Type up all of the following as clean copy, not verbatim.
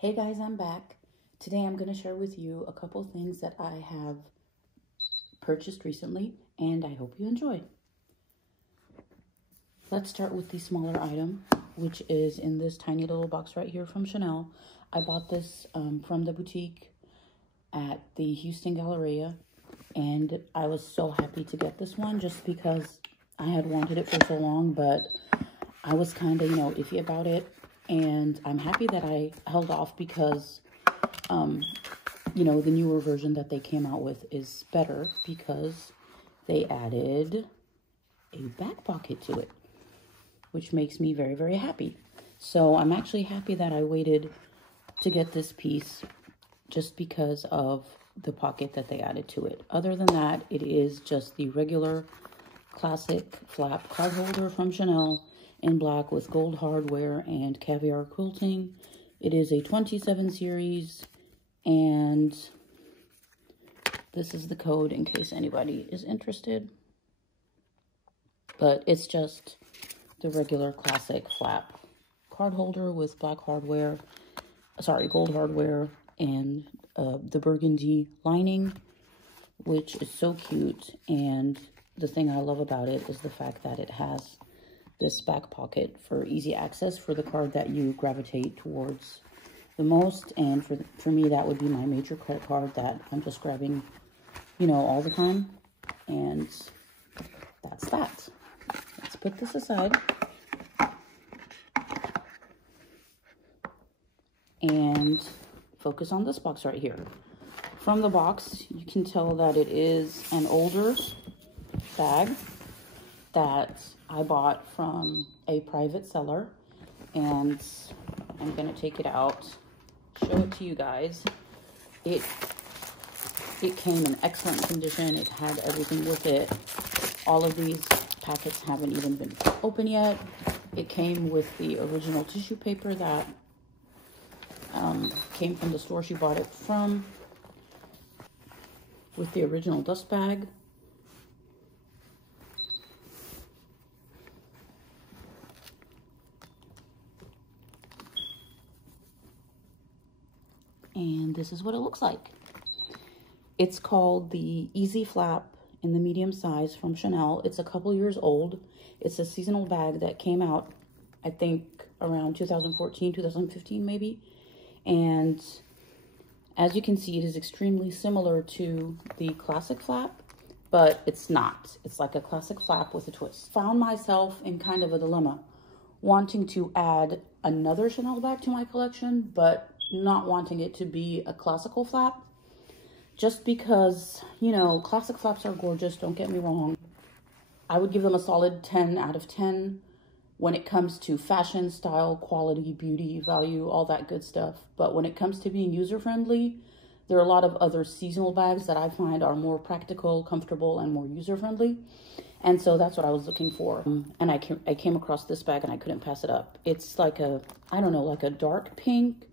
Hey guys, I'm back. Today I'm going to share with you a couple things that I have purchased recently, and I hope you enjoy. Let's start with the smaller item, which is in this tiny little box right here from C.H.A.N.E.L. I bought this from the boutique at the Houston Galleria, and I was so happy to get this one just because I had wanted it for so long, but I was kind of, iffy about it. And I'm happy that I held off because, the newer version that they came out with is better because they added a back pocket to it, which makes me very, very happy. So I'm actually happy that I waited to get this piece just because of the pocket that they added to it. Other than that, it is just the regular classic flap card holder from C.H.A.N.E.L. in black with gold hardware and caviar quilting. It is a 27 series, and this is the code in case anybody is interested. But it's just the regular classic flap card holder with black hardware, gold hardware, and the burgundy lining, which is so cute. And the thing I love about it is the fact that it has this back pocket for easy access for the card that you gravitate towards the most. And for me, that would be my major credit card that I'm just grabbing, all the time. And that's that. Let's put this aside. And focus on this box right here. From the box, you can tell that it is an older bag that I bought from a private seller, and I'm gonna take it out, show it to you guys. It came in excellent condition. It had everything with it. All of these packets haven't even been open yet. It came with the original tissue paper that came from the store she bought it from, with the original dust bag. And this is what it looks like. It's called the Easy Flap in the medium size from C.H.A.N.E.L. It's a couple years old. It's a seasonal bag that came out, I think, around 2014, 2015 maybe. And as you can see, it is extremely similar to the classic flap, but it's not. It's like a classic flap with a twist. Found myself in kind of a dilemma, wanting to add another C.H.A.N.E.L bag to my collection, but not wanting it to be a classical flap, just because, classic flaps are gorgeous, don't get me wrong. I would give them a solid 10 out of 10 when it comes to fashion, style, quality, beauty, value, all that good stuff. But when it comes to being user-friendly, there are a lot of other seasonal bags that I find are more practical, comfortable, and more user-friendly. And so that's what I was looking for. And I came across this bag and I couldn't pass it up. It's like a, like a dark pink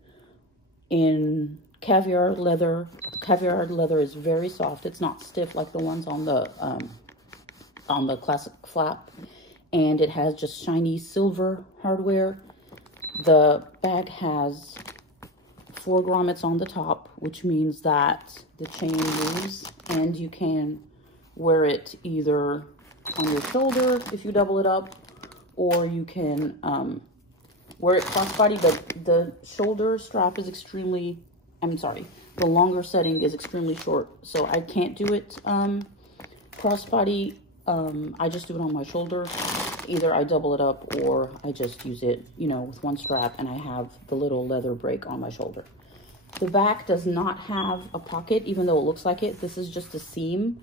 in caviar leather. The caviar leather is very soft. It's not stiff like the ones on the classic flap. And it has just shiny silver hardware. The bag has 4 grommets on the top, which means that the chain moves and you can wear it either on your shoulder if you double it up, or you can wear it crossbody. The shoulder strap is extremely, the longer setting is extremely short, so I can't do it crossbody. I just do it on my shoulder. Either I double it up or I just use it, with one strap, and I have the little leather break on my shoulder. The back does not have a pocket, even though it looks like it. This is just a seam,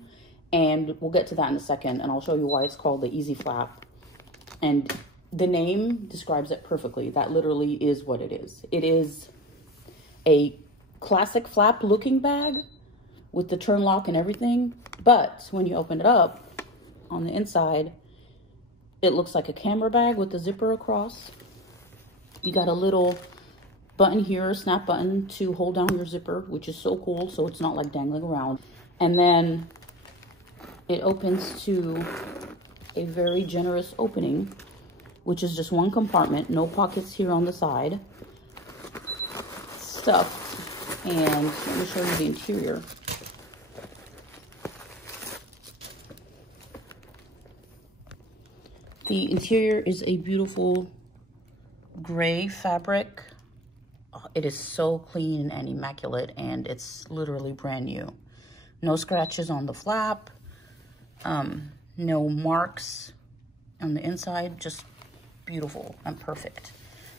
and we'll get to that in a second, and I'll show you why it's called the Easy Flap. And the name describes it perfectly. That literally is what it is. It is a classic flap looking bag with the turn lock and everything, but when you open it up, on the inside, it looks like a camera bag with the zipper across. You got a little button here, snap button to hold down your zipper, which is so cool, so it's not like dangling around. And then it opens to a very generous opening, which is just one compartment, no pockets here on the side. stuff. And let me show you the interior. The interior is a beautiful gray fabric. It is so clean and immaculate, and it's literally brand new. No scratches on the flap, no marks on the inside, just beautiful and perfect.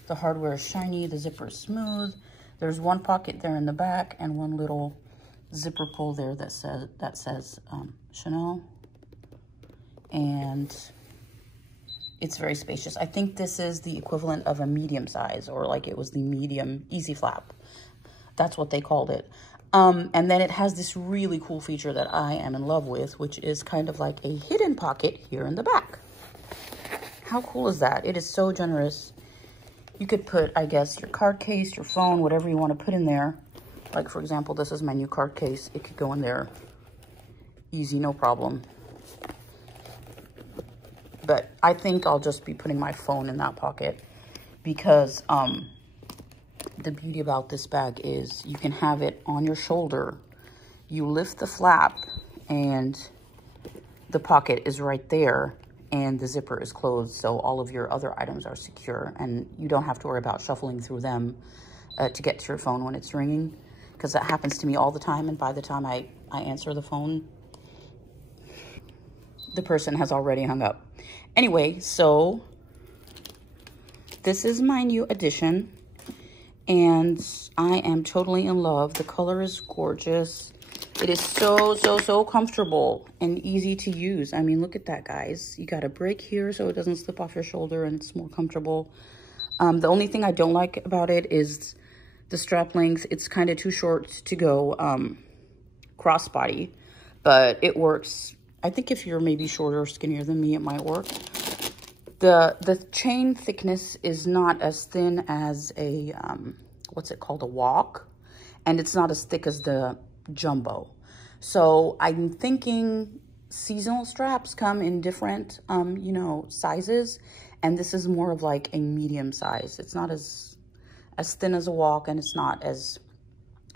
The hardware is shiny, the zipper is smooth. There's one pocket there in the back and one little zipper pull there that says C.H.A.N.E.L. And it's very spacious. I think this is the equivalent of a medium size, or like it was the medium easy flap. That's what they called it. And then it has this really cool feature that I am in love with, which is kind of like a hidden pocket here in the back. How cool is that? It is so generous. You could put, I guess, your card case, your phone, whatever you want to put in there. Like, for example, this is my new card case. It could go in there easy, no problem. But I think I'll just be putting my phone in that pocket because the beauty about this bag is you can have it on your shoulder. You lift the flap and the pocket is right there and the zipper is closed, so all of your other items are secure and you don't have to worry about shuffling through them to get to your phone when it's ringing, because that happens to me all the time, and by the time I answer the phone, the person has already hung up. Anyway, so this is my new addition, and I am totally in love. The color is gorgeous. It is so comfortable and easy to use. I mean, look at that, guys. You got a break here so it doesn't slip off your shoulder and it's more comfortable. The only thing I don't like about it is the strap length. It's kind of too short to go crossbody, but it works. I think if you're maybe shorter or skinnier than me, it might work. The chain thickness is not as thin as a, what's it called, a walk, and it's not as thick as the jumbo. So I'm thinking seasonal straps come in different, you know, sizes, and this is more of like a medium size. It's not as thin as a walk, and it's not as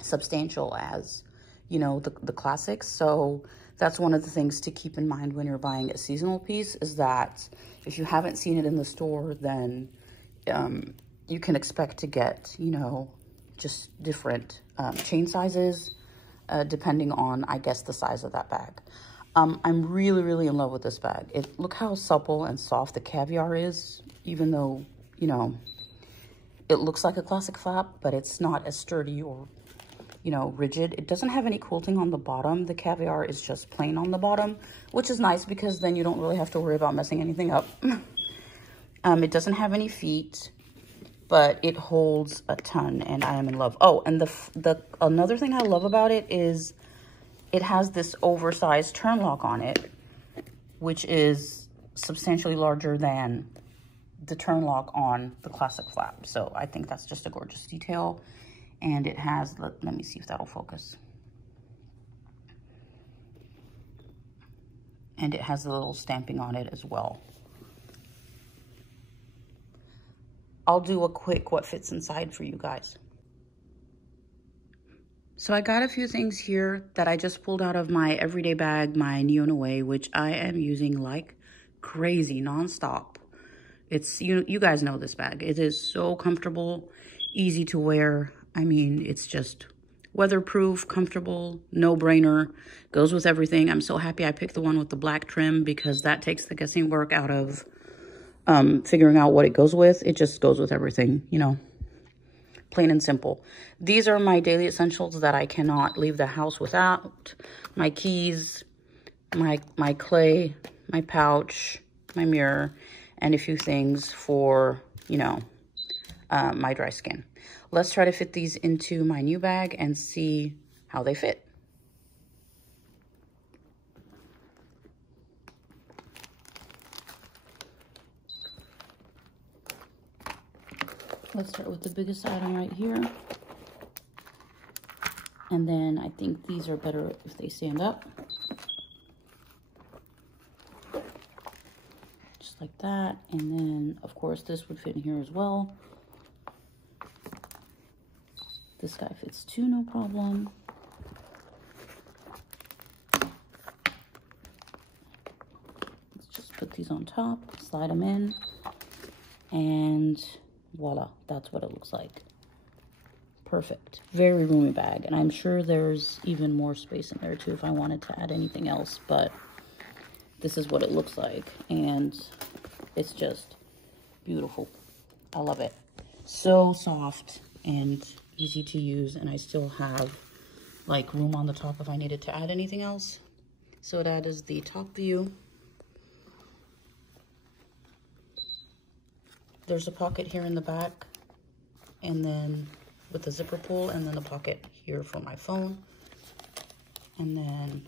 substantial as, you know, the classics. So that's one of the things to keep in mind when you're buying a seasonal piece, is that if you haven't seen it in the store, then you can expect to get, you know, just different chain sizes, depending on, I guess, the size of that bag. I'm really in love with this bag. Look how supple and soft the caviar is, even though, you know, it looks like a classic flap, but it's not as sturdy or, you know, rigid. It doesn't have any quilting on the bottom. The caviar is just plain on the bottom, which is nice because then you don't really have to worry about messing anything up. It doesn't have any feet, but it holds a ton, and I am in love. Oh, and another thing I love about it is it has this oversized turn lock on it, which is substantially larger than the turn lock on the classic flap. So I think that's just a gorgeous detail. And it has, let me see if that'll focus. And it has a little stamping on it as well. I'll do a quick what fits inside for you guys. So I got a few things here that I just pulled out of my everyday bag, my N.E.O.N.A.W.A.Y, which I am using like crazy nonstop. It's, you guys know this bag. It is so comfortable, easy to wear. I mean, it's just weatherproof, comfortable, no-brainer, goes with everything. I'm so happy I picked the one with the black trim because that takes the guessing work out of figuring out what it goes with. It just goes with everything, you know, plain and simple. These are my daily essentials that I cannot leave the house without. My keys, my clay, my pouch, my mirror, and a few things for, you know, my dry skin. Let's try to fit these into my new bag and see how they fit. Let's start with the biggest item right here. And then I think these are better if they stand up. Just like that. And then, of course, this would fit in here as well. This guy fits too, no problem. Let's just put these on top, slide them in, and voila, that's what it looks like. Perfect. Very roomy bag, and I'm sure there's even more space in there too if I wanted to add anything else, but this is what it looks like, and it's just beautiful. I love it. So soft and easy to use, and I still have like room on the top if I needed to add anything else. So that is the top view. There's a pocket here in the back, and then with the zipper pull, and then the pocket here for my phone. And then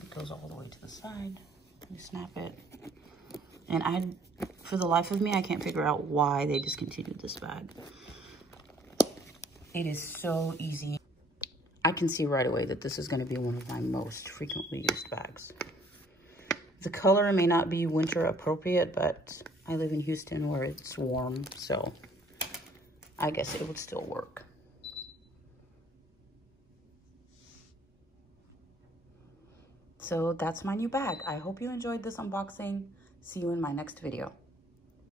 it goes all the way to the side. You snap it. And for the life of me, I can't figure out why they discontinued this bag. It is so easy. I can see right away that this is going to be one of my most frequently used bags. The color may not be winter appropriate, but I live in Houston where it's warm, so I guess it would still work. So that's my new bag. I hope you enjoyed this unboxing. See you in my next video.